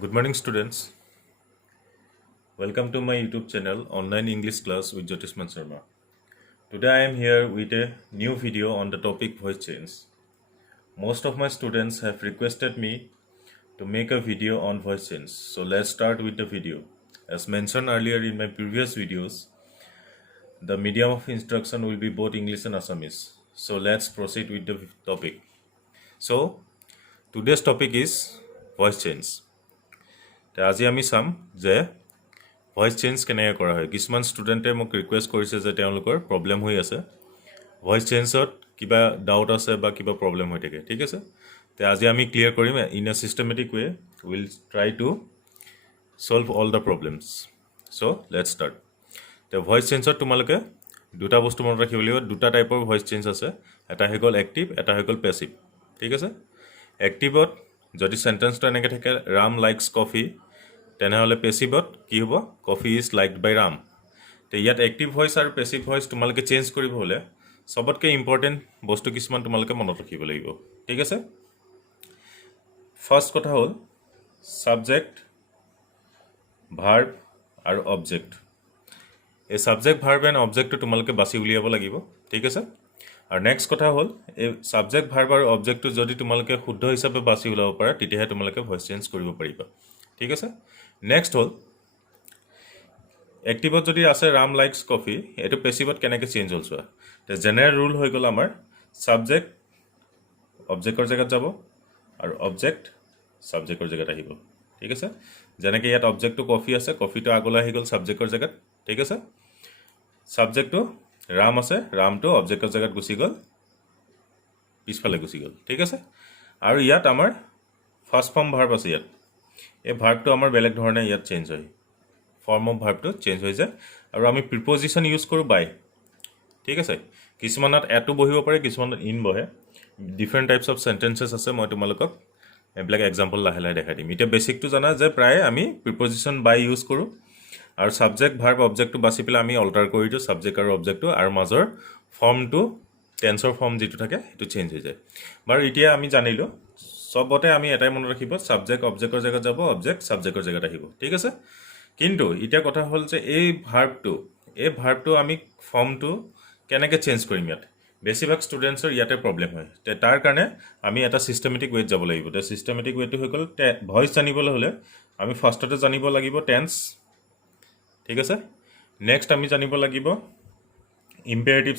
Good morning, students. Welcome to my YouTube channel, Online English Class with Jyotisman Sharma. Today I am here with a new video on the topic voice change. Most of my students have requested me to make a video on voice change. So let's start with the video. As mentioned earlier in my previous videos, the medium of instruction will be both English and Assamese. So let's proceed with the topic. So today's topic is voice change. আজি আমি চাম যে voice change কেনেকৈ কৰা হয়। কিছুমান ষ্টুডেণ্টে মোক request কৰিছে যে তেওঁলোকৰ প্ৰব্লেম হৈ আছে, ভইচ চেঞ্জত কিবা ডাউট আছে বা কিবা প্ৰব্লেম হৈ থাকে। ঠিক আছে, তে আজি আমি ক্লিয়াৰ কৰিম in a systematic way, will try to solve all the problems. So' let's start. তে ভইচ চেঞ্জত তোমালোকে দুটা বস্তু মনত ৰাখিব লাগিব। দুটা টাইপৰ ভইচ চেঞ্জ আছে, এটা হৈ গ'ল এক্টিভ, এটা হৈ গ'ল পেছিভ। ঠিক আছে, এক্টিভত যদি চেণ্টেন্সটো এনেকৈ থাকে ৰাম লাইকছ কফি, তেনেহ'লে পেছিভত কি হ'ব, কফি ইজ লাইকড বাই ৰাম। তো ইয়াত এক্টিভ ভইচ আৰু পেছিভ ভইচ তোমালোকে চেঞ্জ কৰিব হ'লে চবতকৈ ইম্পৰ্টেণ্ট বস্তু কিছুমান তোমালোকে মনত ৰাখিব লাগিব। ঠিক আছে, ফাৰ্ষ্ট কথা হ'ল ছাবজেক্ট, ভাৰ্ব আৰু অবজেক্ট। এই ছাবজেক্ট, ভাৰ্ব এণ্ড অবজেক্টটো তোমালোকে বাছি উলিয়াব লাগিব। ঠিক আছে, আৰু নেক্সট কথা হ'ল এই ছাবজেক্ট, ভাৰ্ব আৰু অবজেক্টটো যদি তোমালোকে শুদ্ধ হিচাপে বাছি ওলাব পাৰা, তেতিয়াহে তোমালোকে ভইচ চেঞ্জ কৰিব পাৰিবা। ঠিক আছে, নেক্সট হ'ল এক্টিভত যদি আছে ৰাম লাইকছ কফি, এইটো পেছিভত কেনেকৈ চেঞ্জ হ'ল চোৱা। তে জেনেৰেল ৰুল হৈ গ'ল আমাৰ ছাবজেক্ট অবজেক্টৰ জেগাত যাব আৰু অবজেক্ট ছাবজেক্টৰ জেগাত আহিব। ঠিক আছে, যেনেকৈ ইয়াত অবজেক্টটো কফি আছে, কফিটো আগলৈ আহি গ'ল ছাবজেক্টৰ জেগাত। ঠিক আছে, ছাবজেক্টটো ৰাম আছে, ৰামটো অবজেক্টৰ জেগাত গুচি গ'ল, পিছফালে গুচি গ'ল। ঠিক আছে, আৰু ইয়াত আমাৰ ফাৰ্ষ্ট ফৰ্ম ভাৰ্ব আছে। ইয়াত এই ভাৰ্বটো আমাৰ বেলেগ ধৰণে ইয়াত চেঞ্জ হয়, ফৰ্ম অফ ভাৰ্বটো চেঞ্জ হৈ যায়। আৰু আমি প্ৰিপজিশ্যন ইউজ কৰোঁ বাই। ঠিক আছে, কিছুমানত এটো বহিব পাৰে, কিছুমানত ইন বহে। ডিফাৰেণ্ট টাইপছ অফ চেণ্টেন্সেছ আছে, মই তোমালোকক এইবিলাক এক্সাম্পল লাহে লাহে দেখাই দিম। এতিয়া বেছিকটো জানা যে প্ৰায় আমি প্ৰিপজিশ্যন বাই ইউজ কৰোঁ, আৰু ছাবজেক্ট, ভাৰ্ব, অবজেক্টটো বাছি পেলাই আমি অল্টাৰ কৰি দিওঁ ছাবজেক্ট আৰু অবজেক্টটো, আৰু মাজৰ ফৰ্মটো, টেন্সৰ ফৰ্ম যিটো থাকে সেইটো চেঞ্জ হৈ যায়। বাৰু এতিয়া আমি জানিলোঁ, চবতে আমি এটাই মনত ৰাখিব, ছাবজেক্ট অবজেক্টৰ জেগাত যাব, অবজেক্ট ছাবজেক্টৰ জেগাত আহিব। ঠিক আছে, কিন্তু এতিয়া কথা হ'ল যে এই ভাৰ্বটো আমি ফৰ্মটো কেনেকৈ চেঞ্জ কৰিম। ইয়াত বেছিভাগ ষ্টুডেণ্টছৰ ইয়াতে প্ৰব্লেম হয়। তে তাৰ কাৰণে আমি এটা ছিষ্টেমেটিক ৱেত যাব লাগিব। তে ছিষ্টেমেটিক ৱেটো হৈ গ'ল ভইচ জানিবলৈ হ'লে আমি ফাৰ্ষ্টতে জানিব লাগিব টেন্স। ঠিক আছে, নেক্সট আমি জানিব লাগিব ইম্পেৰেটিভ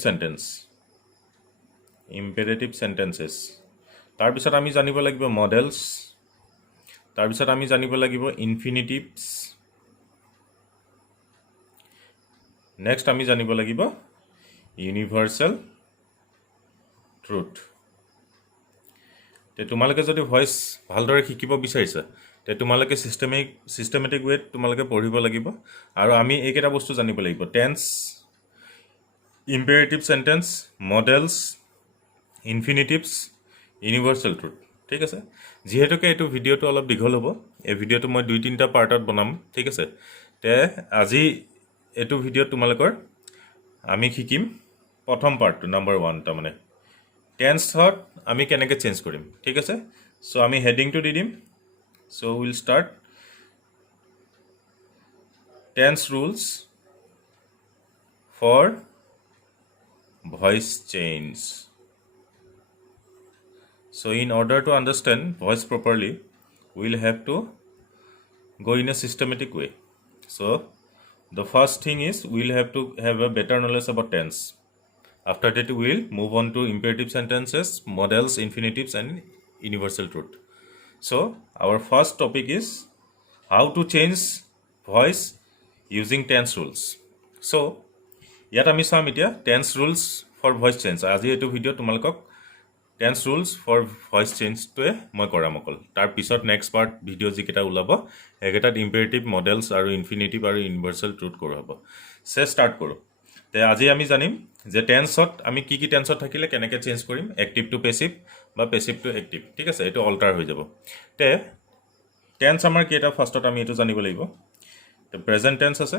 চেণ্টেন্সেছ। তাৰপিছত আমি জানিব লাগিব মডেলছ। তাৰপিছত আমি জানিব লাগিব ইনফিনিটিভছ। নেক্সট আমি জানিব লাগিব ইউনিভাৰ্চেল ট্ৰুথ। তে তোমালোকে যদি ভইচ ভালদৰে শিকিব বিচাৰিছা, তে তোমালোকে ছিষ্টেমেটিক ৱেত তোমালোকে পঢ়িব লাগিব। আৰু আমি এইকেইটা বস্তু জানিব লাগিব, tense, imperative sentence, modals, infinitives, universal truth. ঠিক আছে, যিহেতুকে এইটো ভিডিঅ'টো অলপ দীঘল হ'ব, এই ভিডিঅ'টো মই 2-3টা পাৰ্টত বনাম। ঠিক আছে, তে আজি এইটো ভিডিঅ'ত তোমালোকৰ আমি শিকিম প্ৰথম পাৰ্টটো, নম্বৰ 1, তাৰমানে টেন্সত আমি কেনেকৈ চেঞ্জ কৰিম। ঠিক আছে, চ' আমি হেডিংটো দি দিম। So' will start tense rules for voice change. So in order to understand voice properly, we'll have to go in a systematic way. So the first thing is we'll have to have a better knowledge about tense. After that we'll move on to imperative sentences, models, infinitives and universal truth. So our first topic is how to change voice using tense rules. So ইয়াত আমি চাম এতিয়া tense rules for voice change. আজি এইটো video' তোমালোকক tense rules for voice চেঞ্জটোৱে মই কৰাম অকল। তাৰপিছত নেক্সট পাৰ্ট ভিডিঅ' যিকেইটা ওলাব সেইকেইটাত ইম্পেৰেটিভ, মডেলছ আৰু ইনফিনিটিভ আৰু ইউনিভাৰ্চেল ট্ৰুথ কৰা হ'ব। ষ্টাৰ্ট কৰোঁ। তে আজি আমি জানিম যে টেন্সত আমি কি টেন্সত থাকিলে কেনেকৈ চেঞ্জ কৰিম, এক্টিভ টু পেছিভ বা পেছিভ টু এক্টিভ। ঠিক আছে, এইটো অল্টাৰ হৈ যাব। তে টেন্স আমাৰ কেইটা, ফাৰ্ষ্টত আমি এইটো জানিব লাগিব। তে প্ৰেজেণ্ট টেন্স আছে।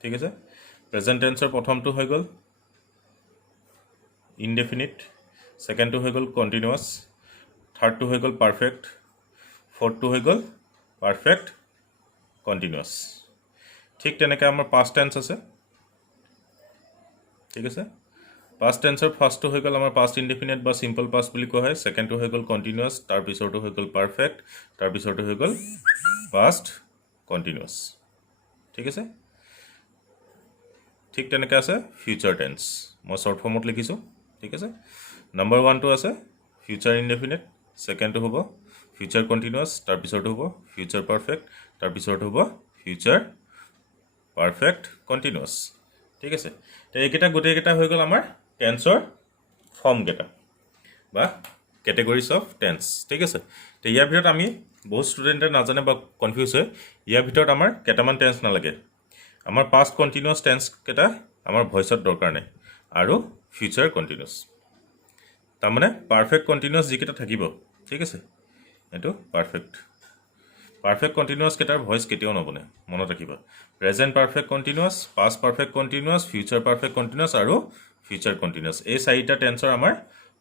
ঠিক আছে, প্ৰেজেণ্ট টেন্সৰ প্ৰথমটো হৈ গ'ল ইনডেফিনিট, ছেকেণ্ডটো হৈ গ'ল কণ্টিনিউৱাছ, থাৰ্ডটো হৈ গ'ল পাৰফেক্ট, ফ'ৰ্থটো হৈ গ'ল পাৰফেক্ট কণ্টিনিউৱাছ ঠিক তেনেকৈ আমাৰ পাষ্ট টেন্স আছে ঠিক আছে পাষ্ট টেন্সৰ ফাৰ্ষ্টটো হৈ গ'ল আমাৰ পাষ্ট ইনডেফিনিট বা চিম্পল পাষ্ট বুলি কোৱা হয় ছেকেণ্ডটো হৈ গ'ল কণ্টিনিউৱাছ তাৰ পিছৰটো হৈ গ'ল পাৰফেক্ট তাৰ পিছৰটো হৈ গ'ল পাষ্ট কণ্টিনিউৱাছ ঠিক আছে ঠিক তেনেকৈ আছে ফিউচাৰ টেন্স মই শ্বৰ্ট ফৰ্মত লিখিছোঁ ঠিক আছে নম্বৰ 1টো আছে ফিউচাৰ ইনডেফিনিট ছেকেণ্ডটো হ'ব ফিউচাৰ কণ্টিনিউৱাছ তাৰ পিছৰটো হ'ব ফিউচাৰ পাৰফেক্ট তাৰ পিছৰটো হ'ব ফিউচাৰ পাৰফেক্ট কণ্টিনিউৱাছ ঠিক আছে তো এইকেইটা গোটেইকেইটা হৈ গ'ল আমাৰ টেন্সৰ ফৰ্মকেইটা বা কেটেগৰিজ অফ টেন্স ঠিক আছে তো ইয়াৰ ভিতৰত আমি বহুত ষ্টুডেণ্টে নাজানে বা কনফিউজ হয় ইয়াৰ ভিতৰত আমাৰ কেইটামান টেন্স নালাগে আমাৰ পাষ্ট কণ্টিনিউৱাছ টেন্সকেইটা আমাৰ ভইচত দৰকাৰ নাই আৰু ফিউচাৰ কণ্টিনিউৱাছ তাৰমানে পাৰফেক্ট কণ্টিনিউৱাছ যিকেইটা থাকিব ঠিক আছে এইটো পাৰফেক্ট কণ্টিনিউৱাছ কেইটাৰ ভইচ কেতিয়াও নবনে মনত ৰাখিবা present perfect continuous past perfect continuous future perfect continuous আৰু ফিউচাৰ কণ্টিনিউৱাছ এই চাৰিটা টেন্সৰ আমাৰ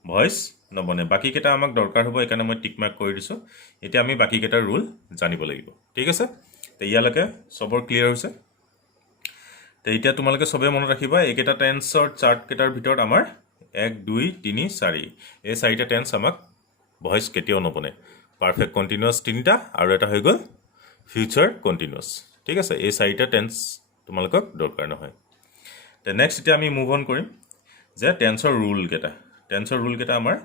ভইচ নবনে বাকীকেইটা আমাক দৰকাৰ হ'ব এইকাৰণে মই টিক মাৰ্ক কৰি দিছোঁ এতিয়া আমি বাকীকেইটাৰ ৰুল জানিব লাগিব ঠিক আছে তো ইয়ালৈকে চবৰ ক্লিয়াৰ হৈছে তো এতিয়া তোমালোকে চবেই মনত ৰাখিবা এইকেইটা টেন্সৰ চাৰ্টকেইটাৰ ভিতৰত আমাৰ 1 2 3 4 এই চাৰিটা টেন্স আমাক ভইচ কেতিয়াও নবনে পাৰফেক্ট কণ্টিনিউৱাছ তিনিটা আৰু এটা হৈ গ'ল ফিউচাৰ কণ্টিনিউৱাছ ঠিক আছে এই চাৰিটা টেন্স তোমালোকক দৰকাৰ নহয় তো নেক্সট এতিয়া আমি মুভ অন কৰিম যে টেন্সৰ ৰুলকেইটা আমাৰ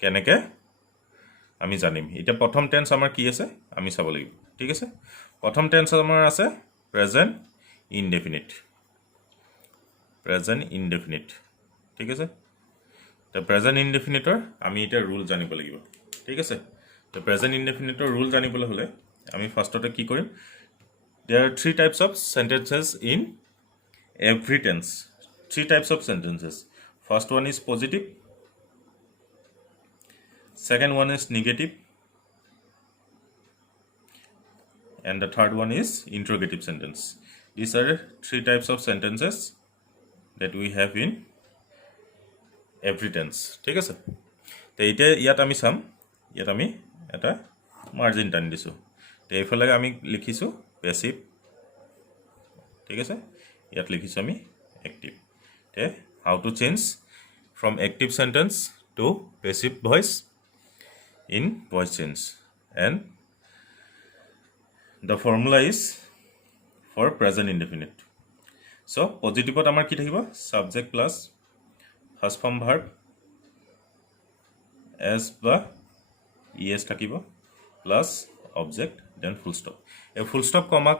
কেনেকৈ আমি জানিম এতিয়া প্ৰথম টেন্স আমাৰ কি আছে আমি চাব লাগিব ঠিক আছে প্ৰথম টেন্স আমাৰ আছে প্ৰেজেণ্ট ইনডেফিনিট ঠিক আছে তো প্ৰেজেণ্ট ইনডেফিনিটৰ আমি এতিয়া ৰুল জানিব লাগিব ঠিক আছে তো প্ৰেজেণ্ট ইনডেফিনিটৰ ৰুল জানিবলৈ হ'লে আমি ফাৰ্ষ্টতে কি কৰিম there are 3 types of sentences in every tense 3 types of sentences first one is positive second one is negative and the third one is interrogative sentence these are 3 types of sentences that we have in every tense ঠিক আছে তো এতিয়া ইয়াত আমি চাম ইয়াত আমি এটা মাৰ্জিন টানি দিছোঁ তো এইফালে আমি লিখিছোঁ পেছিভ ঠিক আছে ইয়াত লিখিছোঁ আমি এক্টিভ তে how to change from active sentence to passive voice in voice change and the formula is for present indefinite so positive amar ki thakibo subject plus first form verb as ba es thakibo plus object then full stop a full stop comma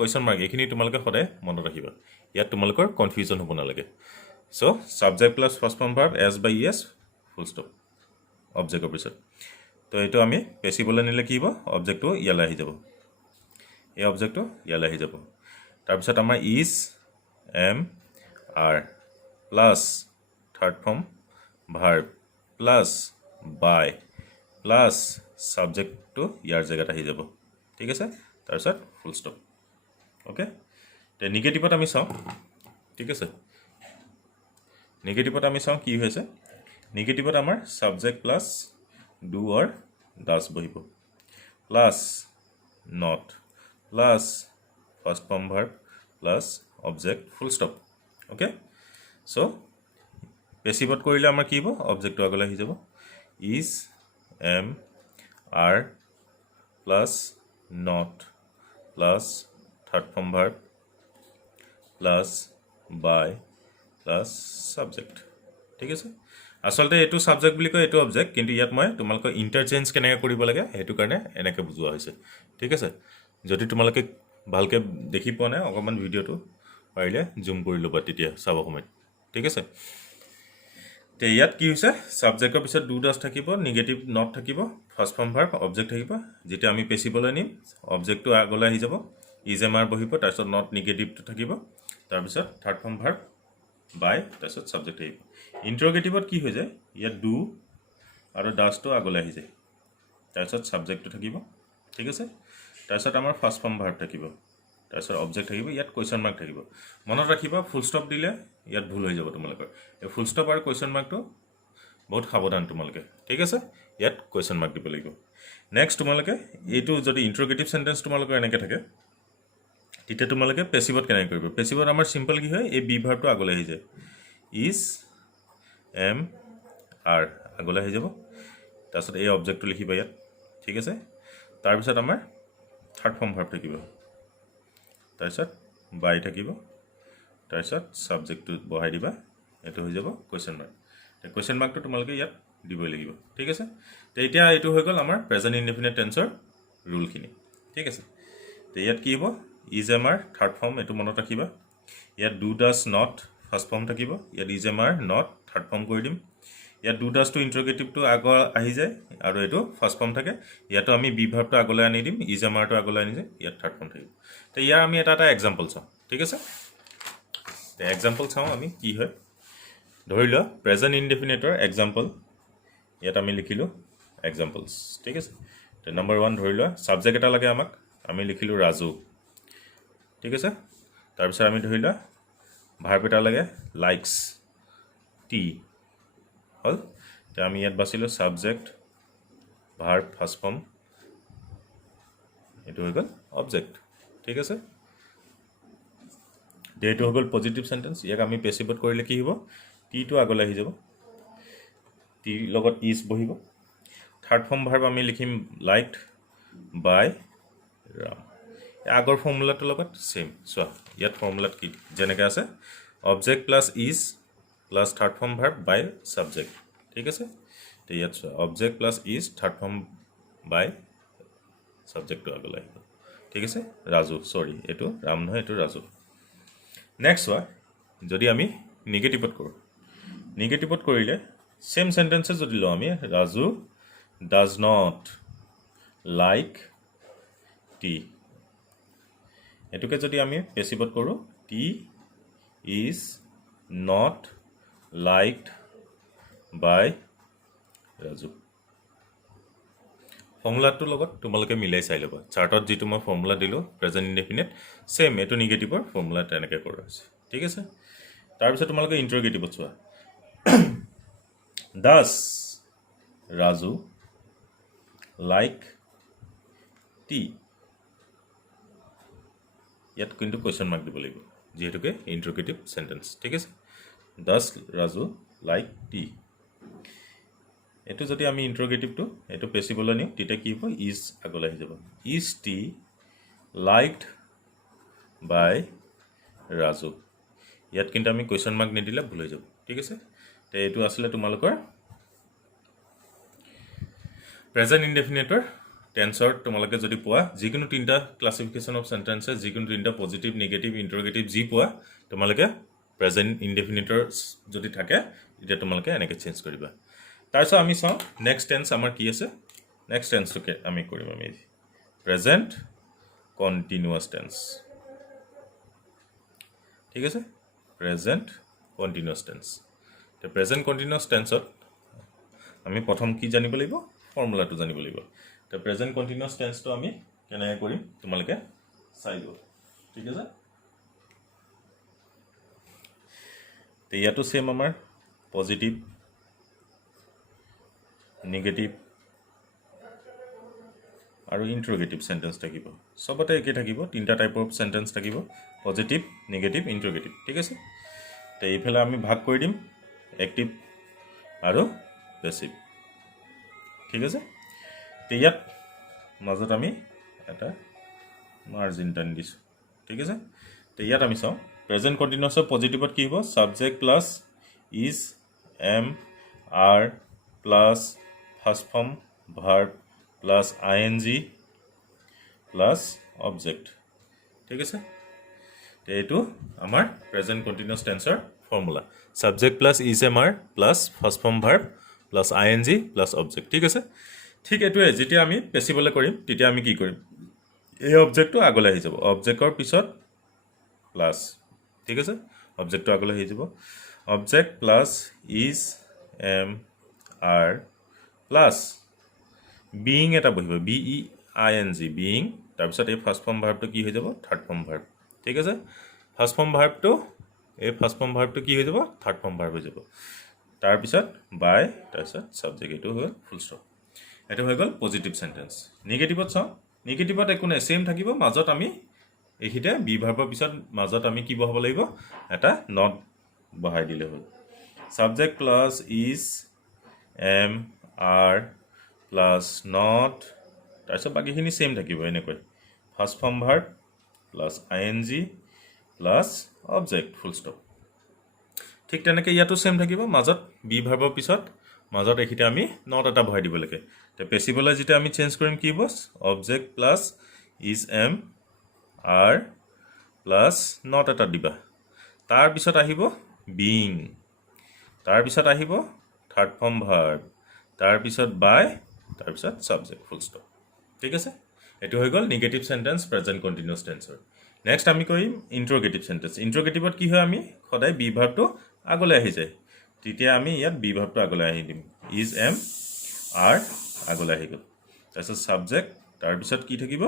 question mark ekhini tumaloke hoday mon rakhiba yat tumalokor confusion hobo na lage so subject plus first form verb as by es full stop object opposite তো এইটো আমি পেছিবলৈ নিলে কি হ'ব অবজেক্টটো ইয়ালৈ আহি যাব এই অবজেক্টটো ইয়ালৈ আহি যাব তাৰপিছত আমাৰ is am are plus third form verb plus by plus ছাবজেক্টটো ইয়াৰ জেগাত আহি যাব ঠিক আছে তাৰপিছত ফুল ষ্টপ অ'কে তে নিগেটিভত আমি চাওঁ ঠিক আছে নিগেটিভত আমি চাওঁ কি হৈছে নিগেটিভত আমাৰ subject plus do or does বহিব plus not plus first form verb plus object full stop okay so passive কৰিলে আমাৰ কি হ'ব অবজেক্টটো আগলৈ আহি যাব is am are plus not plus third form verb plus by plus subject ঠিক আছে আসলতে এটো সাবজেক্ট বুলি কয় এটো অবজেক্ট কিন্তু ইয়াত মই তোমালোকক ইন্টাৰচেঞ্জ কেনেকৈ কৰিব লাগে হেতু কাৰণে এনেকৈ বুজোৱা হৈছে ঠিক আছে যদি তোমালোকে ভালকৈ দেখি পোৱা নাই অকমান ভিডিওটো পাৰিলে জুম কৰি ল'বা তেতিয়া চাব সময়ত ঠিক আছে তে ইয়াত কি হৈছে সাবজেক্টৰ পিছত ডু ডাজ থাকিব নিগেটিভ নট থাকিব ফাৰ্ষ্ট ফৰ্ম ভাৰ্ব অবজেক্ট থাকিব যেতিয়া আমি পেছিবলৈ নিম অবজেক্টটো আগলৈ আহি যাব ইজ এম আৰ বহিব তাৰপিছত নট নিগেটিভটো থাকিব তাৰপিছত থাৰ্ড ফৰ্ম ভাৰ্ব বাই তাৰপিছত সাবজেক্ট আহিব ইন্টাৰোগেটিভত কি হৈ যায় ইয়াত ডু আৰু ডাজটো আগলৈ আহি যায় তাৰপিছত সাবজেক্টটো থাকিব ঠিক আছে তাৰপিছত আমাৰ ফাৰ্ষ্ট ফৰ্ম ভাৰ্ব থাকিব তাৰপিছত অবজেক্ট থাকিব ইয়াত কুৱেশ্যন মাৰ্ক থাকিব মনত ৰাখিবা ফুল ষ্টপ দিলে ইয়াত ভুল হৈ যাব তোমালোকৰ এই ফুল ষ্টপ আৰু কুৱেশ্যন মাৰ্কটো বহুত সাৱধান তোমালোকে ঠিক আছে ইয়াত কুৱেশ্যন মাৰ্ক দিব লাগিব নেক্সট তোমালোকে এইটো যদি ইণ্ট্ৰগেটিভ সেন্টেন্স তোমালোকৰ এনেকৈ থাকে তেতিয়া তোমালোকে পেছিভত কেনেকৈ কৰিব পেছিভত আমাৰ সিম্পল কি হয় এই বি ভাৰ্বটো আগলৈ আহি যায় ইজ এম আৰ আগলৈ আহি যাব তাৰপিছত এই অবজেক্টটো লিখিবা ইয়াত ঠিক আছে তাৰপিছত আমাৰ থাৰ্ড ফৰ্ম ভাৰ্ব থাকিব তাৰপিছত বাই থাকিব তাৰপিছত ছাবজেক্টটো বহাই দিবা এইটো হৈ যাব কুৱেশ্যন মাৰ্ক কুৱেশ্যন মাৰ্কটো তোমালোকে ইয়াত দিবই লাগিব ঠিক আছে তো এতিয়া এইটো হৈ গ'ল আমাৰ প্ৰেজেণ্ট ইনডেফিনিট টেন্সৰ ৰুলখিনি ঠিক আছে তো ইয়াত কি হ'ব is am are third form এইটো মনত ৰাখিবা ইয়াত do does not first form থাকিব ইয়াত is am are not third form কৰি দিম ইয়াত ডু ডাজটো ইণ্ট্ৰগেটিভটো আগৰ আহি যায় আৰু এইটো ফাৰ্ষ্ট ফৰ্ম থাকে ইয়াতো আমি বি ভাৰ্বটো আগলৈ আনি দিম ইজ এম আৰটো আগলৈ আনি যায় ইয়াত থাৰ্ড ফৰ্ম থাকিব তো ইয়াৰ আমি এটা এক্সাম্পল চাওঁ ঠিক আছে তো এক্সাম্পল চাওঁ আমি কি হয় ধৰি লোৱা প্ৰেজেণ্ট ইনডেফিনিটৰ এক্সাম্পল ইয়াত আমি লিখিলোঁ এক্সাম্পলছ ঠিক আছে তো নম্বৰ 1 ধৰি লোৱা ছাবজেক্ট এটা লাগে আমাক আমি লিখিলোঁ ৰাজু ঠিক আছে তাৰপিছত আমি ধৰি লোৱা ভাৰ্ব এটা লাগে লাইকছ টি হ'ল তো আমি ইয়াত বাচিলোঁ ছাবজেক্ট ভাৰ্ব ফাৰ্ষ্ট ফৰ্ম এইটো হৈ গ'ল অবজেক্ট ঠিক আছে এইটো হৈ গ'ল পজিটিভ সেন্টেন্স ইয়াক আমি পেছিভত কৰিলে কি হ'ব টিটো আগলৈ আহি যাব টিৰ লগত ইজ বহিব থাৰ্ড ফৰ্ম ভাৰ্ব আমি লিখিম লাইকড বাই ৰাম আগৰ ফৰ্মুলাটোৰ লগত সেম চোৱা ইয়াত ফৰ্মুলাত কি যেনেকৈ আছে object plus is plus third form verb by subject ঠিক আছে তো ইয়াত চোৱা object plus is third form by ছাবজেক্টটো আগলৈ আহিব ঠিক আছে ৰাজু চৰি এইটো ৰাম নহয় এইটো ৰাজু নেক্সট চোৱা যদি আমি নিগেটিভত কৰোঁ নিগেটিভত কৰিলে সেম সেন্টেন্সেছ যদি লওঁ আমি Raju does not like tea এটোকে যদি আমি পেছিভত কৰোঁ tea is not liked by Raju ফৰ্মুলাটোৰ লগত তোমালোকে মিলাই চাই ল'বা চাৰ্টত যিটো মই ফৰ্মুলা দিলোঁ প্ৰেজেণ্ট ইনডেফিনিট সেম এইটো নিগেটিভৰ ফৰ্মুলা তেনেকৈ কৰা হৈছে ঠিক আছে তাৰপিছত তোমালোকে ইণ্ট্ৰগেটিভত চোৱা ডাজ ৰাজু লাইক টি ইয়াত কিন্তু কুৱেশ্যন মাৰ্ক দিব লাগিব যিহেতুকে ইণ্ট্ৰগেটিভ সেন্টেন্স ঠিক আছে ডাজ ৰাজু লাইক টি এইটো যদি আমি ইণ্ট্ৰগেটিভটো এইটো পেছিভলৈ নিওঁ তেতিয়া কি হ'ব ইজ আগলৈ আহি যাব is T liked by Raju ইয়াত কিন্তু আমি কুৱেশ্যন মাৰ্ক নিদিলে ভুল হৈ যাব ঠিক আছে তো এইটো আছিলে তোমালোকৰ প্ৰেজেণ্ট ইনডেফিনিটৰ টেন্সৰ তোমালোকে যদি পোৱা যিকোনো তিনিটা ক্লাছিফিকেশ্যন অফ সেন্টেন্সেছ যিকোনো তিনিটা পজিটিভ নিগেটিভ ইণ্ট্ৰগেটিভ যি পোৱা তোমালোকে প্ৰেজেণ্ট ইনডেফিনিটৰ যদি থাকে তেতিয়া তোমালোকে এনেকৈ চেঞ্জ কৰিবা তাৰপিছত আমি চাওঁ নেক্সট টেন্স আমাৰ কি আছে নেক্সট টেন্সটোকে আমি কৰিম আমি প্ৰেজেণ্ট কণ্টিনিউৱাছ টেন্স ঠিক আছে প্ৰেজেণ্ট কণ্টিনিউৱাছ টেন্স তো প্ৰেজেণ্ট কণ্টিনিউৱাছ টেন্সত আমি প্ৰথম কি জানিব লাগিব ফৰ্মুলাটো জানিব লাগিব তো প্ৰেজেণ্ট কণ্টিনিউৱাছ টেন্সটো আমি কেনেকৈ কৰিম তোমালোকে চাই লোৱা ঠিক আছে তো ইয়াতো সেম আমাৰ পজিটিভ নিগেটিভ আৰু ইণ্ট্ৰগেটিভ সেন্টেন্স থাকিব সবতে একে থাকিব তিনিটা টাইপৰ সেন্টেন্স থাকিব পজিটিভ নিগেটিভ ইণ্ট্ৰগেটিভ ঠিক আছে তো এইফালে আমি ভাগ কৰি দিম এক্টিভ আৰু পেছিভ ঠিক আছে তো ইয়াত মাজত আমি এটা মাৰ্জিন টানি দিছোঁ ঠিক আছে তো ইয়াত আমি চাওঁ প্ৰেজেণ্ট কণ্টিনিউৱাছৰ পজিটিভত কি হ'ব subject plus is am are plus first form verb plus I N G plus object ঠিক আছে তো এইটো আমাৰ প্ৰেজেণ্ট কণ্টিনিউৱাছ টেন্সৰ formula subject plus is am are plus first form verb plus I N G plus object ঠিক আছে ঠিক এইটোৱে যেতিয়া আমি পেছিভলৈ কৰিম তেতিয়া আমি কি কৰিম এই অবজেক্টটো আগলৈ আহি যাব অবজেক্টৰ পিছত প্লাছ ঠিক আছে অবজেক্টটো আগলৈ আহি যাব object plus is am are plus being এটা বহিব B E I N G being তাৰপিছত এই ফাৰ্ষ্ট ফৰ্ম ভাৰ্বটো কি হৈ যাব থাৰ্ড ফৰ্ম ভাৰ্ব ঠিক আছে ফাৰ্ষ্ট ফৰ্ম ভাৰ্বটো এই ফাৰ্ষ্ট ফৰ্ম ভাৰ্বটো কি হৈ যাব থাৰ্ড ফৰ্ম ভাৰ্ব হৈ যাব তাৰপিছত বাই তাৰপিছত ছাবজেক্ট এইটো হৈ ফুল ষ্টপ এইটো হৈ গ'ল পজিটিভ চেণ্টেন্স নিগেটিভত চাওঁ নিগেটিভত একো নাই সেম থাকিব মাজত আমি এইখিতে বি ভাৰ্বৰ পিছত মাজত আমি কি বহাব লাগিব এটা নট বহাই দিলে হ'ল subject plus is am are plus not তাৰপিছত বাকিখিনি সেম থাকিব এনেকৈ first form verb plus ING plus object full stop ঠিক তেনেকৈ ইয়াতো সেম থাকিব মাজত বি ভাৰ্বৰ পিছত মাজত এইখিতে আমি নট এটা বহাই দিব লাগে তে পেছিভলৈ যেতিয়া আমি চেঞ্জ কৰিম কি হ'ব object plus is am are plus not এটা দিবা তাৰ পিছত আহিব বিং তাৰ পিছত আহিব থাৰ্ড ফৰ্ম ভাৰ্ব তাৰ পিছত বাই তাৰ পিছত সাবজেক্ট ফুল ষ্টপ ঠিক আছে এটো হৈ গ'ল নিগেটিভ সেন্টেন্স প্ৰেজেন্ট কন্টিনিউয়াস টেন্সৰ নেক্সট আমি কৰিম ইন্ট্ৰোগেটিভ সেন্টেন্স ইন্ট্ৰোগেটিভত কি হয় আমি সদায় বি ভাৰ্বটো আগলৈ আহি যায় তেতিয়া আমি ইয়াত বি ভাৰ্বটো আগলৈ আহি দিম ইজ এম আৰ আগলৈ আহি গ'ল তাৰপিছত সাবজেক্ট তাৰ পিছত কি থাকিব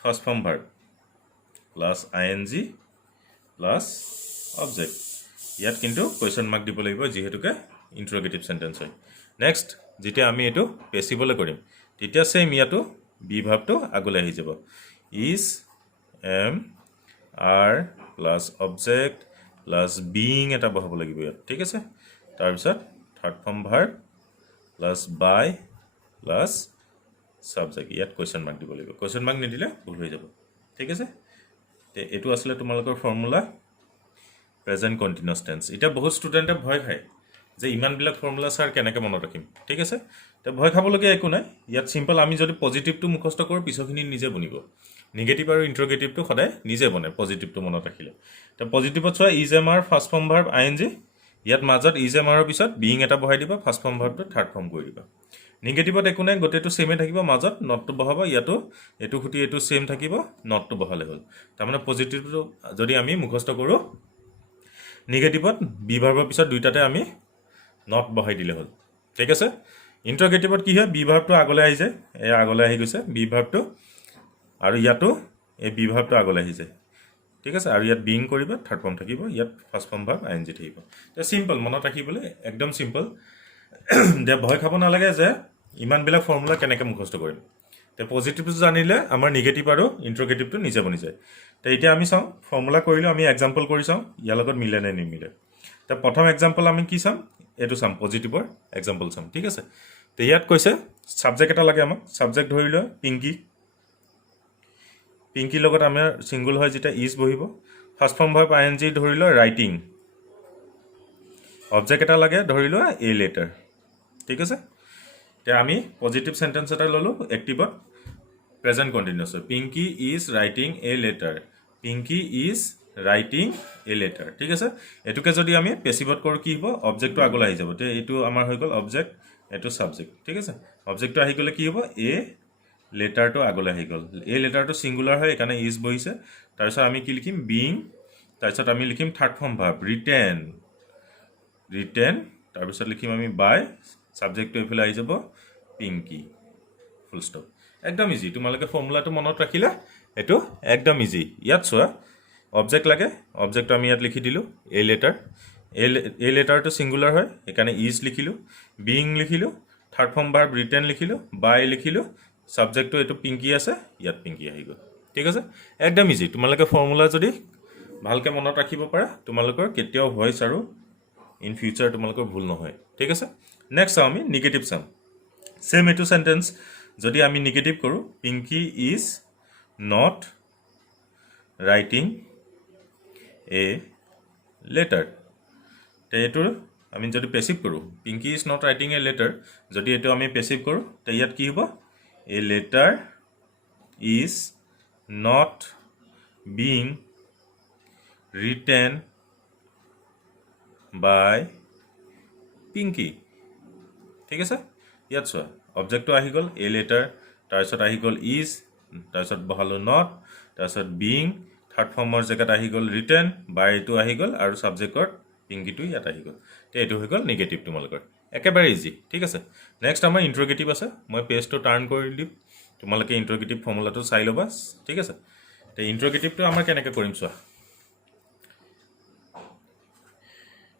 first form verb plus ING plus object ইয়াত কিন্তু কোৱেশ্চন মাৰ্ক দিব লাগিব যেহেতুকে ইন্ট্ৰোগেটিভ সেন্টেন্স হয় নেক্সট যেতিয়া আমি এটো পেছিভলৈ কৰিম তেতিয়া সেম ইয়াতো বি ভাৰ্বটো আগলৈ আহি যাব is am are plus object plus being এটা বহাব লাগিব ইয়াত ঠিক আছে তাৰপিছত third form verb plus by plus subject ইয়াত কোৱেশ্চন মাৰ্ক দিব লাগিব কোৱেশ্চন মাৰ্ক নিদিলে ভুল হৈ যাব ঠিক আছে তে এটো আসলে তোমালোকৰ ফৰ্মুলা প্ৰেজেন্ট কন্টিনিউয়াস টেন্স এটা বহুত ষ্টুডেন্টে ভয় খায় যে ইমানবিলাক ফৰ্মুলা স্যাৰ কেনেকৈ মনত ৰাখিম ঠিক আছে তে ভয় খাবলগীয়া একো নাই ইয়াত সিম্পল আমি যদি পজিটিভটো মুখস্থ কৰোঁ পিছখিনি নিজে বনিব নিগেটিভ আৰু ইন্ট্ৰোগেটিভটো সদায় নিজে বনে পজিটিভটো মনত ৰাখিলে তে পজিটিভত চোৱা is am are first form verb ING ইয়াত মাজত ইজ এম আৰৰ পিছত বিং এটা বহাই দিবা ফাৰ্ষ্ট ফৰ্ম ভাৰ্বটো থাৰ্ড ফৰ্ম কৰি দিবা নিগেটিভত একো নাই গোটেইটো সেমে থাকিব মাজত নটটো বহাবা ইয়াতো এটো খুটি এটো সেম থাকিব নটটো বহালে হ'ল তাৰমানে পজিটিভটো যদি আমি মুখস্থ কৰোঁ নিগেটিভত বি ভাৰ্বৰ পিছত দুইটাতে আমি নট বহাই দিলে হ'ল ঠিক আছে ইন্ট্ৰোগেটিভত কি হয় বি ভাৰ্বটো আগলৈ আহি যায় এই আগলৈ আহি গৈছে বি ভাৰ্বটো আৰু ইয়াতো এই বি ভাৰ্বটো আগলৈ আহি যায় ঠিক আছে আৰু ইয়াত বিং কৰিবা থাৰ্ড ফৰ্ম থাকিব ইয়াত ফাৰ্ষ্ট ফৰ্ম ভাৰ্ব আইএনজি থাকিব তে সিম্পল মনত ৰাখিবলৈ একদম সিম্পল দে ভয় খাব নালাগে যে ইমানবিলাক ফৰ্মুলা কেনেকৈ মুখস্থ কৰিম তে পজিটিভটো জানিলে আমাৰ নিগেটিভ আৰু ইন্ট্ৰোগেটিভটো নিজে বনি যায় তে এতিয়া আমি চাওঁ ফৰ্মুলা কৰিলে আমি এক্সাম্পল কৰি চাওঁ ইয়াৰ লগত মিলে নে নিমিলে তে প্ৰথম এক্সাম্পল আমি কি চাম এটো চাম পজিটিভৰ এক্সাম্পল চাম ঠিক আছে তে ইয়াত কৈছে সাবজেক্ট এটা লাগে আমাক সাবজেক্ট ধৰি লোৱা পিংকি লগত আমাৰ সিঙ্গল হয় যেটা ইজ বহিব ফাৰ্ষ্ট ফৰ্ম ভাৰ্ব আইএনজি ধৰি লোৱা ৰাইটিং অবজেক্ট এটা লাগে ধৰি লোৱা এ লেটাৰ ঠিক আছে তে আমি পজিটিভ সেন্টেন্স এটা ললো এক্টিভত present continuous Pinky is writing a letter Pinky is writing a letter ঠিক আছে এটুকে যদি আমি পেছিভত কৰো কি হ'ব অবজেক্টটো আগলৈ আহি যাব তে এটো আমাৰ হৈ গ'ল অবজেক্ট এটো সাবজেক্ট ঠিক আছে অবজেক্টটো আহি গ'লে কি হ'ব এ লেটাৰটো আগলৈ আহি গ'ল এ লেটাৰটো সিঙ্গুলাৰ হয় একাৰণে ইজ বহিছে তাৰপিছত আমি কি লিখিম বিং তাৰপিছত আমি লিখিম থাৰ্ড ফৰ্ম ভাৰ্ব ৰিটেন তাৰপিছত লিখিম আমি বাই সাবজেক্টটো এফালে আহি যাব পিংকি ফুল ষ্টপ একদম ইজি তোমালোকে ফৰ্মুলাটো মনত ৰাখিলা এটো একদম ইজি ইয়াত চোৱা অবজেক্ট লাগে অবজেক্টটো আমি ইয়াত লিখি দিলো এ লেটাৰটো সিঙ্গুলাৰ হয় একাৰণে ইজ লিখিলো বিং লিখিলো থাৰ্ড ফৰ্ম ভাৰ্ব ৰিটেন লিখিলো বাই লিখিলো সাবজেক্টটো এটো পিংকি আছে ইয়াত পিংকি আহি গ'ল ঠিক আছে একদম ইজি তোমালোকে ফৰ্মুলা যদি ভালকে মনত ৰাখিব পাৰা তোমালোকৰ কেতিয়াও ভয়েস আৰু ইন ফিউচাৰ তোমালোকৰ ভুল নহয় ঠিক আছে নেক্সট আমি নিগেটিভ চাম সেম এটো সেন্টেন্স যদি আমি নিগেটিভ কৰো Pinky is not writing a letter তে এটো আমি যদি পেছিভ কৰো Pinky is not writing a letter যদি এটো আমি পেছিভ কৰো তে ইয়াত কি হ'ব a letter is not being written by Pinky ঠিক আছে ইয়াত চোৱা অবজেক্টটো আহি গ'ল a letter তাৰপিছত আহি গ'ল is তাৰপিছত বহালো not তাৰপিছত being থাৰ্ড ফৰ্মৰ জেগাত আহি গ'ল written by টো আহি গ'ল আৰু সাবজেক্টৰ পিংকিটো ইয়াত আহি গ'ল তে এটো হৈ গ'ল নিগেটিভ তোমালোকৰ একেবাৰে ইজি ঠিক আছে নেক্সট আমাৰ ইন্ট্ৰোগেটিভ আছে মই পেজটো টাৰ্ন কৰি দিম তোমালোকে ইন্ট্ৰোগেটিভ ফৰ্মুলাটো চাই ল'বা ঠিক আছে তে ইন্ট্ৰোগেটিভটো আমাৰ কেনেকৈ কৰিম চোৱা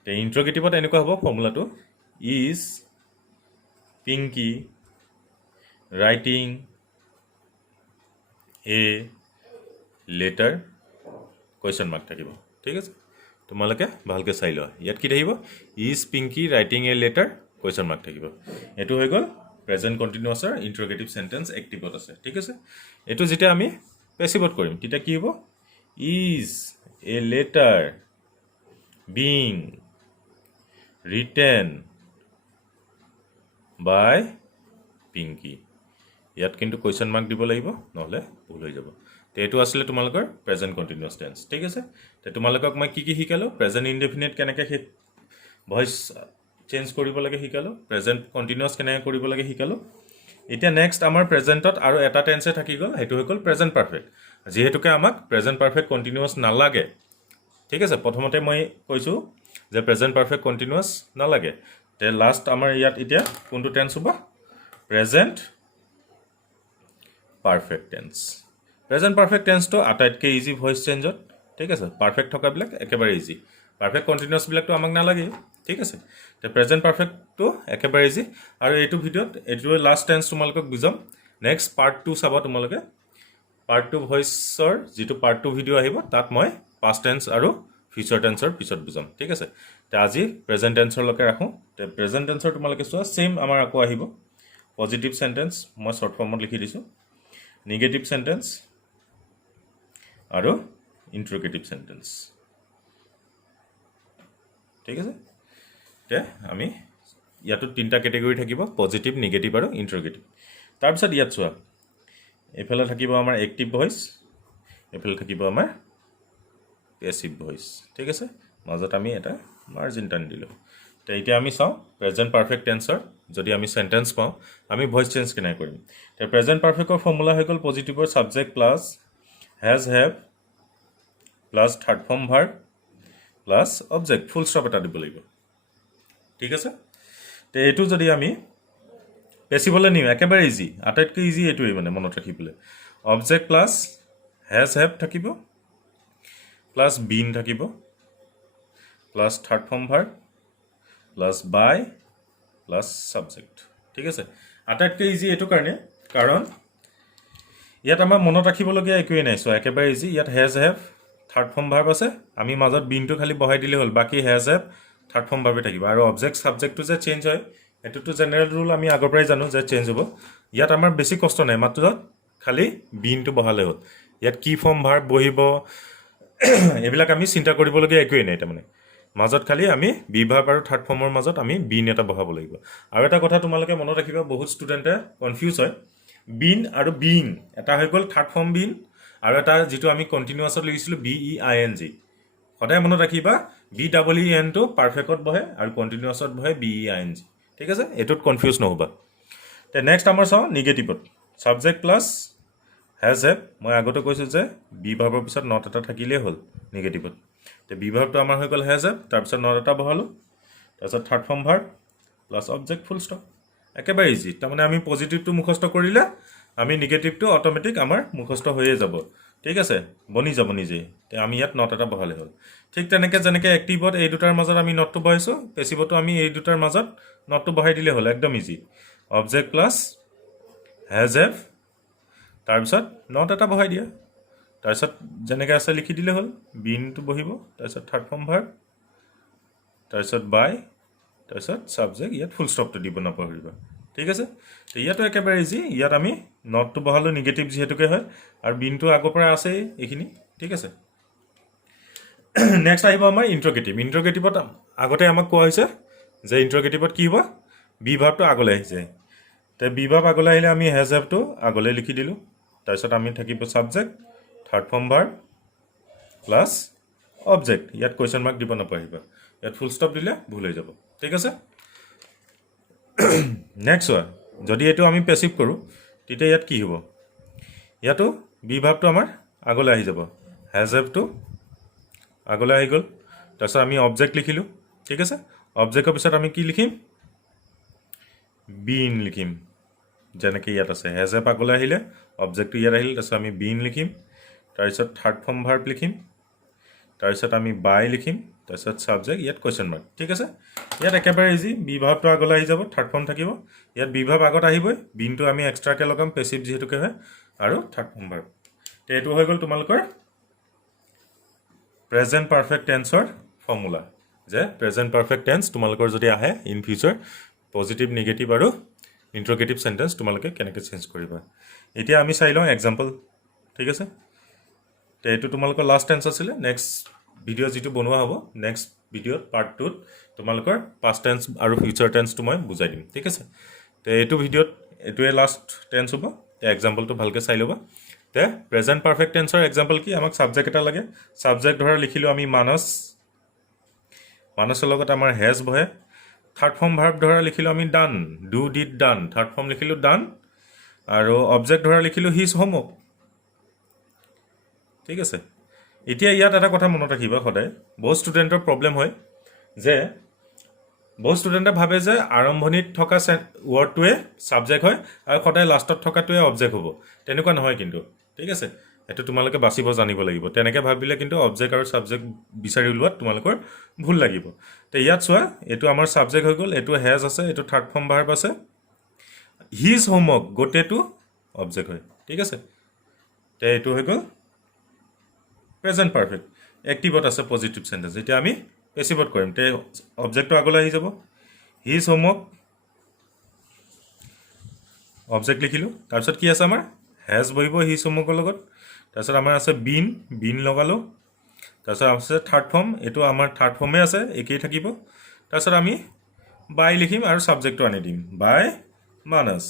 তে ইণ্ট্ৰগেটিভত এনেকুৱা হ'ব ফৰ্মুলাটো is Pinky writing a letter question mark থাকিব ঠিক আছে তোমালোকে ভালকৈ চাই লোৱা ইয়াত কি থাকিব is Pinky writing a letter question mark থাকিব এইটো হৈ গ'ল প্ৰেজেণ্ট কণ্টিনিউৱাছৰ ইণ্ট্ৰগেটিভ চেণ্টেন্স এক্টিভত আছে ঠিক আছে এইটো যেতিয়া আমি পেছিভত কৰিম তেতিয়া কি হ'ব is a letter being written by Pinky ইয়াত কিন্তু কুৱেশ্যন মাৰ্ক দিব লাগিব নহ'লে ভুল হৈ যাব তো এইটো আছিলে তোমালোকৰ প্ৰেজেণ্ট কণ্টিনিউৱাছ টেন্স ঠিক আছে তো তোমালোকক মই কি শিকালোঁ প্ৰেজেণ্ট ইনডেফিনিট কেনেকৈ ভইচ চেঞ্জ কৰিব লাগে শিকালোঁ প্ৰেজেণ্ট কণ্টিনিউৱাছ কেনেকৈ কৰিব লাগে শিকালোঁ এতিয়া নেক্সট আমাৰ প্ৰেজেণ্টত আৰু এটা টেন্সে থাকি গ'ল সেইটো হৈ গ'ল প্ৰেজেণ্ট পাৰফেক্ট যিহেতুকে আমাক প্ৰেজেণ্ট পাৰফেক্ট কণ্টিনিউৱাছ নালাগে ঠিক আছে প্ৰথমতে মই কৈছোঁ যে প্ৰেজেণ্ট পাৰফেক্ট কণ্টিনিউৱাছ নালাগে তে লাষ্ট আমাৰ ইয়াত এতিয়া কোনটো টেন্স হ'ব present perfect tense present perfect টেন্সটো আটাইতকৈ ইজি ভইচ চেঞ্জত ঠিক আছে পাৰফেক্ট থকাবিলাক একেবাৰে ইজি পাৰফেক্ট কণ্টিনিউৱাছবিলাকতো আমাক নালাগে ঠিক আছে তে প্ৰেজেণ্ট পাৰফেক্টটো একেবাৰে ইজি আৰু এইটো ভিডিঅ'ত এইটোৱে লাষ্ট টেন্স তোমালোকক বুজাম নেক্সট পাৰ্ট 2 চাবা তোমালোকে পাৰ্ট 2 ভইচৰ যিটো পাৰ্ট 2 ভিডিঅ' আহিব তাত মই পাষ্ট টেন্স আৰু ফিউচাৰ টেন্সৰ পিছত বুজাম ঠিক আছে তে আজি প্ৰেজেণ্ট টেন্সৰলৈকে ৰাখোঁ তে প্ৰেজেণ্ট টেন্সৰ তোমালোকে চোৱা ছেইম আমাৰ আকৌ আহিব পজিটিভ চেণ্টেন্স মই শ্বৰ্ট ফৰ্মত লিখি দিছোঁ নিগেটিভ চেণ্টেন্স আৰু ইণ্ট্ৰগেটিভ চেণ্টেন্স ঠিক আছে তে আমি ইয়াতো তিনিটা কেটেগৰী থাকিব পজিটিভ নিগেটিভ আৰু ইণ্ট্ৰগেটিভ তাৰপিছত ইয়াত চোৱা এইফালে থাকিব আমাৰ এক্টিভ ভইচ এইফালে থাকিব আমাৰ পেছিভ ভইচ ঠিক আছে মাজত আমি এটা মাৰ্জিন টানি দিলোঁ তো এতিয়া আমি চাওঁ প্ৰেজেণ্ট পাৰফেক্ট টেন্সৰ যদি আমি চেণ্টেন্স পাওঁ আমি ভইচ চেঞ্জ কেনেকৈ কৰিম তো প্ৰেজেণ্ট পাৰফেক্টৰ ফৰ্মুলা হৈ গ'ল পজিটিভৰ subject plus has have plus third form verb plus object full stop এটা দিব লাগিব ঠিক আছে তো এইটো যদি আমি পেছিভলৈ নিওঁ একেবাৰে ইজি আটাইতকৈ ইজি এইটোৱেই মানে মনত ৰাখিবলৈ অবজেক্ট প্লাছ হেজ হেভ থাকিব প্লাছ বিন থাকিব plus third form verb plus by plus subject ঠিক আছে আটাইতকৈ ইজি এইটো কাৰণে কাৰণ ইয়াত আমাৰ মনত ৰাখিবলগীয়া একোৱেই নাই চ' একেবাৰে ইজি ইয়াত has have third form verb আছে আমি মাজত বিনটো খালি বহাই দিলে হ'ল বাকী হেজ হেভ থাৰ্ড ফৰ্ম ভাৰ্বে থাকিব আৰু অবজেক্ট ছাবজেক্টটো যে চেঞ্জ হয় এইটোতো জেনেৰেল ৰুল আমি আগৰ পৰাই জানো যে চেঞ্জ হ'ব ইয়াত আমাৰ বেছি কষ্ট নাই মাত্ৰ খালি বিনটো বহালে হ'ল ইয়াত কি ফৰ্ম ভাৰ্ব বহিব এইবিলাক আমি চিন্তা কৰিবলগীয়া একোৱেই নাই তাৰমানে মাজত খালি আমি বি ভাৰ্ব আৰু থাৰ্ড ফৰ্মৰ মাজত আমি বিন এটা বহাব লাগিব আৰু এটা কথা তোমালোকে মনত ৰাখিবা বহুত ষ্টুডেণ্টে কনফিউজ হয় বিন আৰু বিং এটা হৈ গ'ল থাৰ্ড ফৰ্ম বিন আৰু এটা যিটো আমি কণ্টিনিউৱাছত লিখিছিলোঁ BEING সদায় মনত ৰাখিবা BEENটো পাৰফেক্টত বহে আৰু কণ্টিনিউৱাছত বহে BEING ঠিক আছে এইটোত কনফিউজ নহ'বা তে নেক্সট আমাৰ চাওঁ নিগেটিভত ছাবজেক্ট প্লাছ হেজ হেভ মই আগতে কৈছোঁ যে বি ভাৰ্বৰ পিছত নট এটা থাকিলেই হ'ল নিগেটিভত তে বি ভাৰ্বটো আমাৰ হৈ গ'ল হেজ হেভ তাৰপিছত নট এটা বহালোঁ তাৰপিছত third form verb plus object full stop একেবাৰে ইজি তাৰমানে আমি পজিটিভটো মুখস্থ কৰিলে আমি নিগেটিভটো অট'মেটিক আমাৰ মুখস্থ হৈয়ে যাব ঠিক আছে বনি যাব নিজেই তে আমি ইয়াত নট এটা বহালে হ'ল ঠিক তেনেকৈ যেনেকৈ এক্টিভত এই দুটাৰ মাজত আমি নটটো বহাইছোঁ পেছিভতো আমি এই দুটাৰ মাজত নটটো বহাই দিলে হ'ল একদম easy object plus has have তাৰপিছত নট এটা বহাই দিয়া তাৰপিছত যেনেকৈ আছে লিখি দিলে হ'ল বিনটো বহিব তাৰপিছত থাৰ্ড ফৰ্ম ভাৰ্ব তাৰপিছত বাই তাৰপিছত ছাবজেক্ট ইয়াত ফুল ষ্টপটো দিব নাপাহৰিবা ঠিক আছে তো ইয়াতো একেবাৰে ইজি ইয়াত আমি নটটো বহালোঁ নিগেটিভ যিহেতুকে হয় আৰু বিনটো আগৰ পৰা আছেই এইখিনি ঠিক আছে নেক্সট আহিব আমাৰ ইণ্ট্ৰগেটিভত আগতে আমাক কোৱা হৈছে যে ইণ্ট্ৰগেটিভত কি হ'ব বি ভাৰ্বটো আগলৈ আহিছে তে বি ভাৰ্ব আগলৈ আহিলে আমি হেজ হেভটো আগলৈ লিখি দিলোঁ তাৰপিছত আমি থাকিব subject third form verb plus object ইয়াত কুৱেশ্যন মাৰ্ক দিব নাপাহৰিবা ইয়াত ফুল ষ্টপ দিলে ভুল হৈ যাব ঠিক আছে নেক্সট চোৱা যদি এইটো আমি পেছিভ কৰোঁ তেতিয়া ইয়াত কি হ'ব ইয়াতো বি ভাৰ্বটো আমাৰ আগলৈ আহি যাব হেজ হেভটো আগলৈ আহি গ'ল তাৰপিছত আমি অবজেক্ট লিখিলোঁ ঠিক আছে অবজেক্টৰ পিছত আমি কি লিখিম বিন লিখিম যেনেকৈ ইয়াত আছে হেজ হেভ আগলৈ আহিলে অবজেক্টটো ইয়াত আহিলে তাৰপিছত আমি বিন লিখিম তাৰপিছত থাৰ্ড ফৰ্ম ভাৰ্ব লিখিম তাৰপিছত আমি বাই লিখিম তাৰপিছত ছাবজেক্ট ইয়াত কুৱেশ্যন মাৰ্ক ঠিক আছে ইয়াত একেবাৰে ইজি বি ভাৱটো আগলৈ আহি যাব থাৰ্ড ফৰ্ম থাকিব ইয়াত বি ভাৱ আগত আহিবই বিনটো আমি এক্সট্ৰাকৈ লগাম পেচিভ যিহেতুকে হয় আৰু থাৰ্ড ফৰ্ম ভাৰ্ব তে এইটো হৈ গ'ল তোমালোকৰ প্ৰেজেণ্ট পাৰফেক্ট টেন্সৰ ফৰ্মুলা যে প্ৰেজেণ্ট পাৰফেক্ট টেন্স তোমালোকৰ যদি আহে ইন ফিউচাৰ পজিটিভ নিগেটিভ আৰু ইণ্ট্ৰগেটিভ চেণ্টেন্স তোমালোকে কেনেকৈ চেঞ্জ কৰিবা এতিয়া আমি চাই লওঁ এক্সাম্পল ঠিক আছে তে এইটো তোমালোকৰ লাষ্ট টেন্স আছিলে নেক্সট ভিডিঅ' যিটো বনোৱা হ'ব নেক্সট ভিডিঅ'ত পাৰ্ট 2ত তোমালোকৰ পাষ্ট টেন্স আৰু ফিউচাৰ টেন্সটো মই বুজাই দিম ঠিক আছে তে এইটো ভিডিঅ'ত এইটোৱে লাষ্ট টেন্স হ'ব তে এক্সাম্পলটো ভালকৈ চাই ল'বা তে প্ৰেজেণ্ট পাৰফেক্ট টেন্সৰ এক্সাম্পল কি আমাক ছাবজেক্ট এটা লাগে ছাবজেক্ট ধৰা লিখিলোঁ আমি মানসৰ লগত আমাৰ হেজ বহে থাৰ্ড ফৰ্ম ভাৰ্ব ধৰা লিখিলোঁ আমি done do did done third form লিখিলোঁ ডান আৰু অবজেক্ট ধৰা লিখিলোঁ হিজ হোমৱৰ্ক ঠিক আছে এতিয়া ইয়াত এটা কথা মনত ৰাখিবা সদায় বহুত ষ্টুডেণ্টৰ প্ৰব্লেম হয় যে বহুত ষ্টুডেণ্টে ভাবে যে আৰম্ভণিত থকা ৱৰ্ডটোৱে ছাবজেক্ট হয় আৰু সদায় লাষ্টত থকাটোৱে অবজেক্ট হ'ব তেনেকুৱা নহয় কিন্তু ঠিক আছে এইটো তোমালোকে বাচিব জানিব লাগিব তেনেকৈ ভাবিলে কিন্তু অবজেক্ট আৰু ছাবজেক্ট বিচাৰি ওলোৱাত তোমালোকৰ ভুল লাগিব তে ইয়াত চোৱা এইটো আমাৰ ছাবজেক্ট হৈ গ'ল এইটো হেজ আছে এইটো থাৰ্ড ফৰ্ম ভাৰ্ব আছে হিজ হোমৱৰ্ক গোটেইটো অবজেক্ট হয় ঠিক আছে তে এইটো হৈ গ'ল প্ৰেজেণ্ট পাৰফেক্ট এক্টিভত আছে পজিটিভ চেণ্টেন্স এতিয়া আমি পেচিভত কৰিম তে অবজেক্টটো আগলৈ আহি যাব হিজ হোমৱৰ্ক অবজেক্ট লিখিলোঁ তাৰপিছত কি আছে আমাৰ হেজ বহিব হিজ হোমৱৰ্কৰ লগত তাৰপিছত আমাৰ আছে বিন লগালোঁ তাৰপিছত আছে থাৰ্ড ফৰ্ম এইটো আমাৰ থাৰ্ড ফৰ্মে আছে একেই থাকিব তাৰপিছত আমি বাই লিখিম আৰু ছাবজেক্টটো আনি দিম বাই মানস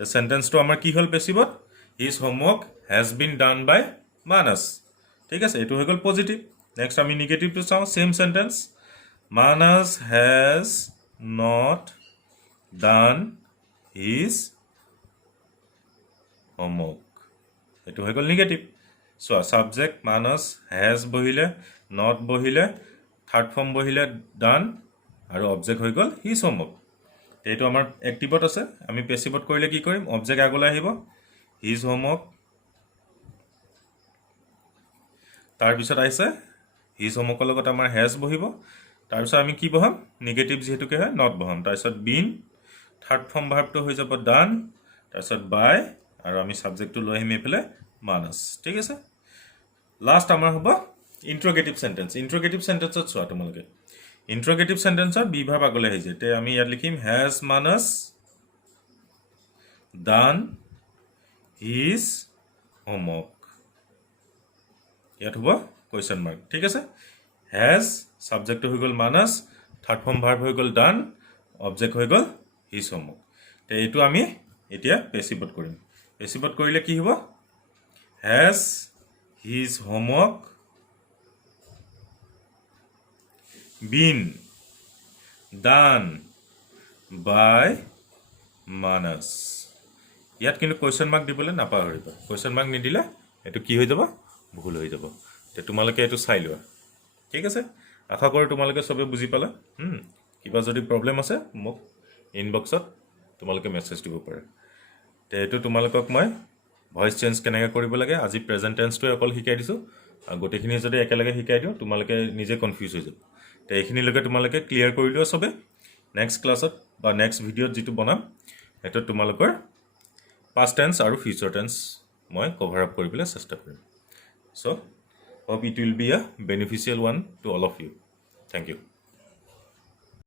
তে চেণ্টেন্সটো আমাৰ কি হ'ল পেচিভত his homework has been done by Manas ঠিক আছে এইটো হৈ গ'ল পজিটিভ নেক্সট আমি নিগেটিভটো চাওঁ same sentence Manas has not done his homework এইটো হৈ গ'ল নিগেটিভ চোৱা ছাবজেক্ট মানস হেজ বহিলে নট বহিলে থাৰ্ড ফৰ্ম বহিলে ডান আৰু অবজেক্ট হৈ গ'ল হিজ হোমৱৰ্ক এইটো আমাৰ এক্টিভত আছে আমি পেচিভত কৰিলে কি কৰিম অবজেক্ট আগলৈ আহিব হিজ হোমৱৰ্ক তাৰপিছত আহিছে হিজ হোমৱৰ্কৰ লগত আমাৰ হেজ বহিব তাৰপিছত আমি কি বহাম নিগেটিভ যিহেতুকে হয় নট বহাম তাৰপিছত বিন থাৰ্ড ফৰ্ম ভাৰ্বটো হৈ যাব ডান তাৰপিছত বাই আৰু আমি ছাবজেক্টটো লৈ আহিম এইফালে মানস ঠিক আছে লাষ্ট আমাৰ হ'ব ইণ্ট্ৰগেটিভ চেণ্টেন্সত চোৱা তোমালোকে ইণ্ট্ৰগেটিভ চেণ্টেন্সৰ বি ভাৰ্ব আগলৈ আহি যায় তে আমি ইয়াত লিখিম has Manas done his homework ইয়াত হ'ব কুৱেশ্যন মাৰ্ক ঠিক আছে হেজ ছাবজেক্টটো হৈ গ'ল মানস থাৰ্ড ফৰ্ম ভাৰ্ব হৈ গ'ল ডান অবজেক্ট হৈ গ'ল হিজ হোমৱৰ্ক তে এইটো আমি এতিয়া পেচিভত কৰিম পেচিভত কৰিলে কি হ'ব has his homework been done by Manas ইয়াত কিন্তু কুৱেশ্যন মাৰ্ক দিবলৈ নাপাহৰিবা কুৱেশ্যন মাৰ্ক নিদিলে এইটো কি হৈ যাব ভুল হৈ যাব তে তোমালোকে এইটো চাই লোৱা ঠিক আছে আশা কৰোঁ তোমালোকে চবে বুজি পালা কিবা যদি প্ৰব্লেম আছে মোক ইনবক্সত তোমালোকে মেছেজ দিব পাৰে তে এইটো তোমালোকক মই ভইচ চেঞ্জ কেনেকৈ কৰিব লাগে আজি প্ৰেজেণ্ট টেন্সটোৱে অকল শিকাই দিছোঁ আৰু গোটেইখিনি যদি একেলগে শিকাই দিওঁ তোমালোকে নিজে কনফিউজ হৈ যাব তে এইখিনিলৈকে তোমালোকে ক্লিয়াৰ কৰি লোৱা চবে নেক্সট ক্লাছত বা নেক্সট ভিডিঅ'ত যিটো বনাম সেইটোত তোমালোকৰ পাষ্ট টেন্স আৰু ফিউচাৰ টেন্স মই কভাৰ আপ কৰিবলৈ চেষ্টা কৰিম চ' hope it will be a beneficial one to all of you. Thank you.